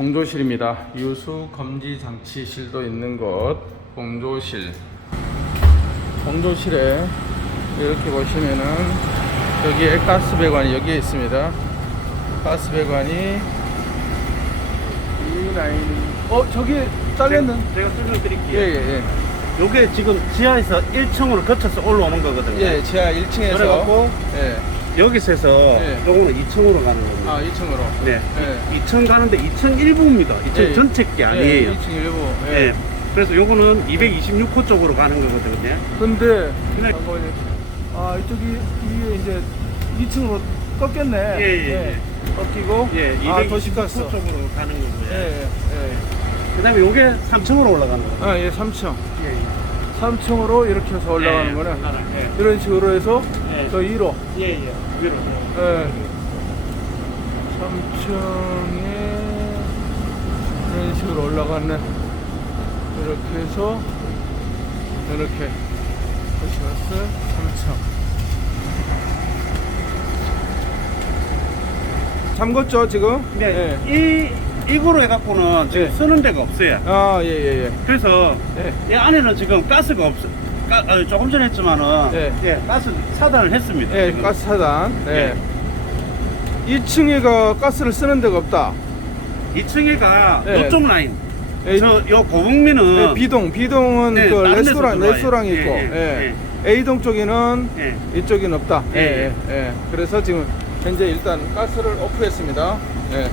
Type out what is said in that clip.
공조실입니다. 유수 검지 장치실도 있는 곳 공조실. 공조실에 이렇게 보시면은 여기에 가스 배관이 여기에 있습니다. 가스 배관이 이 라인 어 저기 잘렸는 제가 설명드릴게요. 예예 예. 요게 지금 지하에서 1층으로 거쳐서 올라오는 거거든요. 예, 지하 1층에서 그래갖고 예. 여기서 해서 예. 요거는 2층으로 가는 겁니다. 아 2층으로 네. 예. 2층 가는데 2층 일부입니다. 2층 예. 전체 게 아니에요. 2층 일부. 예. 예. 그래서 요거는 226호 쪽으로 가는 거거든요. 근데 근데- 잠깐만요. 아 이쪽이 위에 이제 2층으로 꺾였네. 예, 예, 예. 꺾이고. 예, 아 226호 도시가스. 쪽으로 가는 거고요. 예, 예, 예. 그다음에 요게 3층으로 올라가는 거예요. 아, 예, 3층. 예, 예. 3층으로 이렇게 해서 올라가는 예, 거는 올라가는, 예. 이런 식으로 해서 예. 저 2로. 예, 예. 위로. 예. 3층에 이런 식으로 올라가네. 이렇게 해서 이렇게 도시가스 3층. 잠궜죠 지금? 네. 예. 이 이거로 해갖고는 지금 예. 쓰는 데가 없어요. 아, 예, 예, 예. 그래서 예. 이 안에는 지금 가스가 없어. 가, 아, 조금 전에 했지만은 예. 예, 가스 차단을 했습니다. 예, 지금. 가스 차단. 예. 예. 2층에가 가스를 쓰는 데가 없다. 2층에가 예. 이쪽 라인. 예, 저요 고북미는 예, B동, B동은 네, 그 다른 데서 레스토랑, 들어와요. 레스토랑이 예, 있고, 예, 예. A동 쪽에는 예. 이쪽엔 없다. 예, 예, 예. 그래서 지금 현재 일단 가스를 오프했습니다. 예.